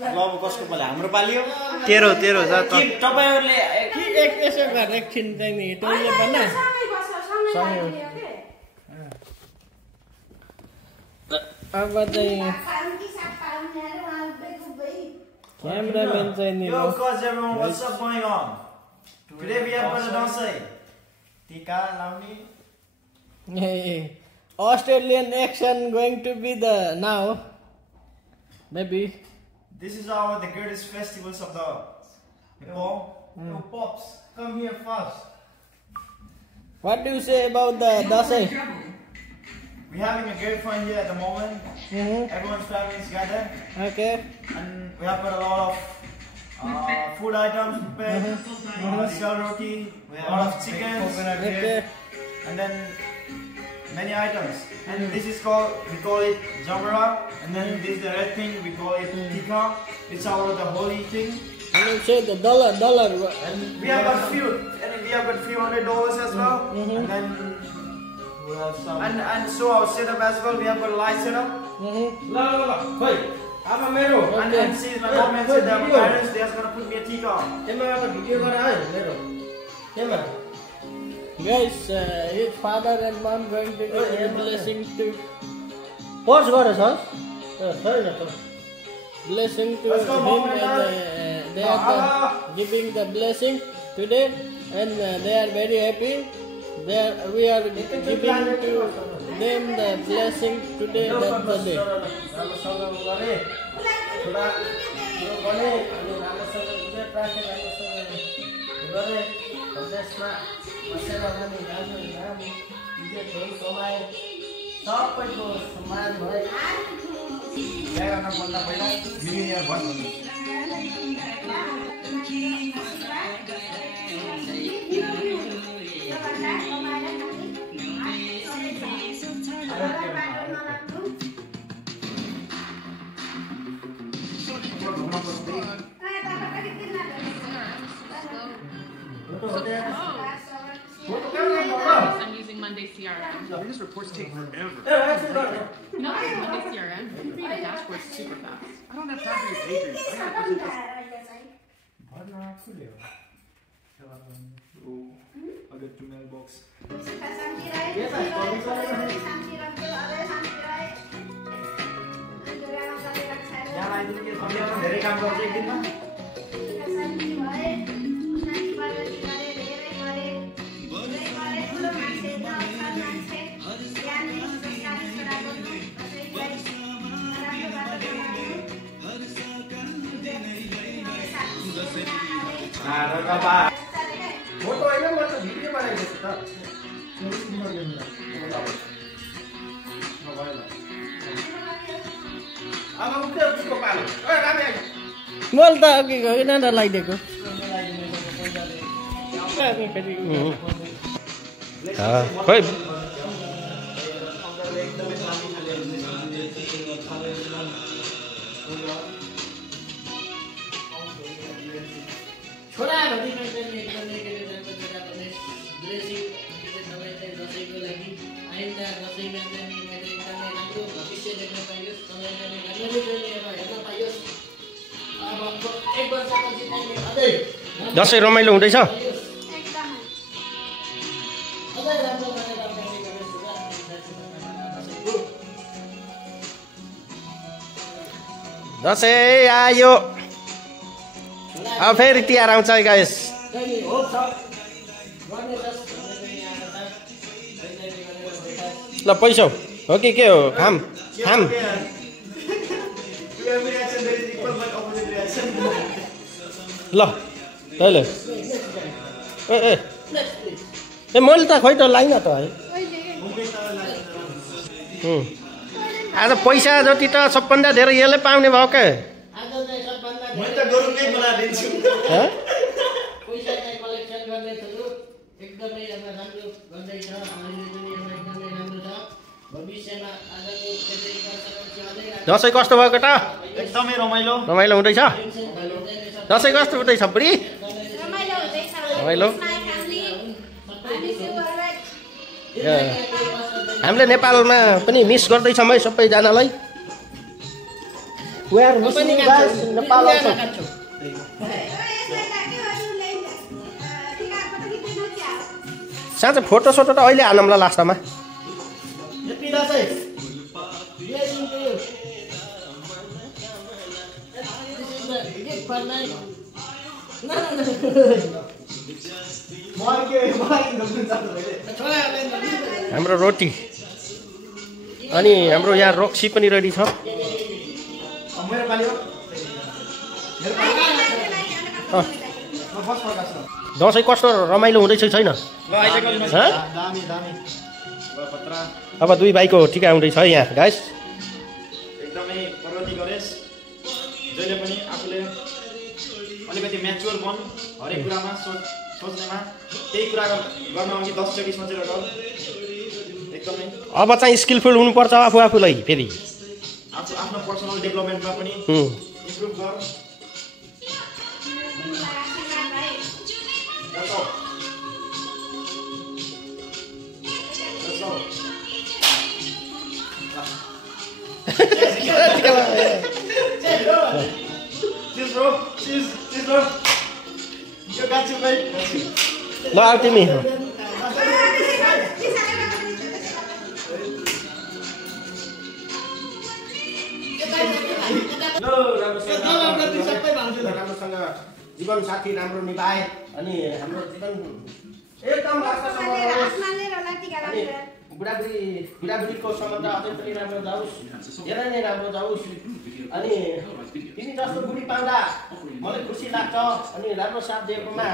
लब कसको बोले हाम्रो पालियो तेरो जा त तपाईहरुले एक यसो गरेर एकछिन चाहिँ नि टोलले भन्न अब चाहिँ क्यामेराम्यान चाहिँ नि Yo, cause everyone, what's up going on? Today we have got a dance. Tika launi. Australian action going to be the now. Maybe. This is the greatest festivals of the hip-hop. Yo, Pops, come here first. What do you say about the Dasai? We're having a great fun here at the moment. Everyone's family is gathered. Okay. And we have got a lot of food items prepared. Shell roti, we have a lot of chicken, Okay. and then many items. And this is called, we call it jamra. And then this is the red thing, we call it tikka. It's the holy thing. And you say the dollar. And we have got few $100 as well. And then we have some. And so our setup as well. We have got a light setup. Wait. And see my mom and said that my parents they're gonna put me a tikka on. Guys, his father and mom going to give a blessing to blessing to Let's go, him, Mom and and they are giving the blessing today, and they are very happy. We are giving to them the blessing today. That's the day. I'm using Monday CRM. These reports take forever. No, Monday CRM. You can read a dashboard super fast. I don't have time for your pages. I gotta present this. I got 2 mailbox. धेरै काम गर्छ एक दिनमा photo होइन म त video बनाइदिएको छु त अब उठ्यो उसको पालो ओए रामे मैले त अघि गएन त लगाइदिएको खोइ दसैँ रमाइलो हुँदैछ दसैँ आयो अब फेरि तिहार आउँछ है गाइस ल पैसा हो कि के हो खाम ल तैँले ए मैले त खोइ त लाइन त है आज पैसा जति त सबभन्दा धेरै यसले पाउने भयो क्या दसैँ कस्तो भएको त एकदमै रमाइलो रमाइलो हुँदैछ दसैँ कस्तो हुँदैछ बुढी रमाइलो हुँदैछ रमाइलो हामीले नेपालमा पनि मिस गर्दैछौँ है सबैजनालाई नेपाल साँच्चै फोटो सोटो त अहिले हालौँ ल लास्टमा हाम्रो रोटी अनि हाम्रो यहाँ रक्सी पनि रेडी छ दसैँ कस्तो रमाइलो हुँदैछ छैन अब दुई भाइको टिका हुँदैछ यहाँ गाइस एकदमै प्रगति गरेस् जहिले पनि आफूले अलिकति म्याच्योर बन हरेक कुरामा सोच्नेमा त्यही कुरा गर्न अघि 10 चोटि सोचेर गर एकदमै अब चाहिँ स्किलफुल हुनुपर्छ आफूलाई फेरि आफ्नो पर्सनल डेभलपमेन्टमा पनि इम्प्रुभ गर Cheers, bro. Cheers, bro. You got you, mate. ल आऊ तिमी राम्रोसँग जीवन साथी राम्रो निभाए अनि हाम्रो जीवन एकदम बुढाबुढीको सम्बन्ध अझै पनि राम्रो जाओस् धेरै नै राम्रो जाओस् अनि तिमी जस्तो बुढी पाउँदा मलाई खुसी लाग्छ अनि राम्रो साथ दिएकोमा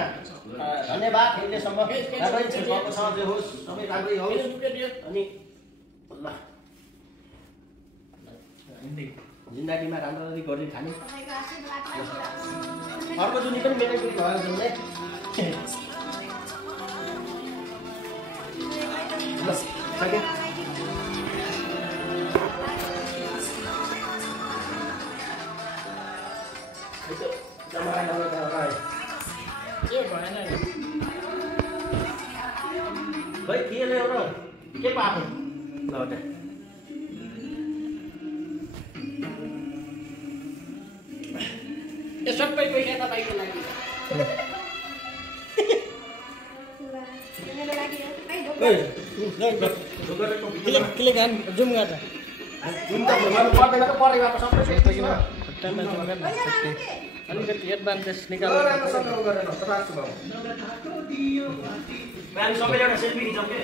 धन्यवाद अहिलेसम्म राम्रै भएको छ जे होस् सबै राम्रै होस् अनि ल जिन्दगीमा राम्ररी गरी खाने अर्को जुनी पनि मेरै बुढी भयो जुनले ल सके भाइ के ल्याउ र के पाएको ल यो सबै पैसा तपाईँको लागि क्लिक जुम गर्दा अलिकति एडभान्टेज निकालेर सबैले एउटा सेल्फी खिचौँ के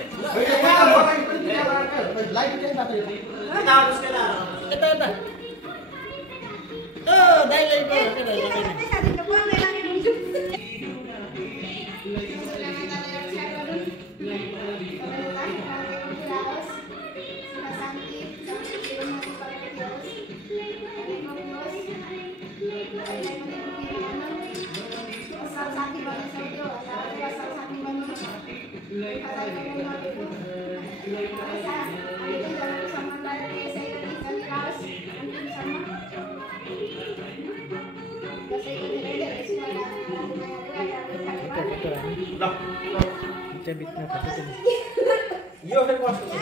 यो फेरि कस्तो छ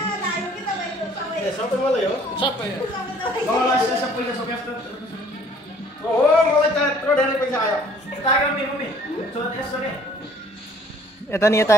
सबै मलाई हो सबै मलाई पैसा सोकेस् त ओ मलाई त यत्रो धेरै पैसा आयो यता गर्ने मम्मी यसो के यता नि यता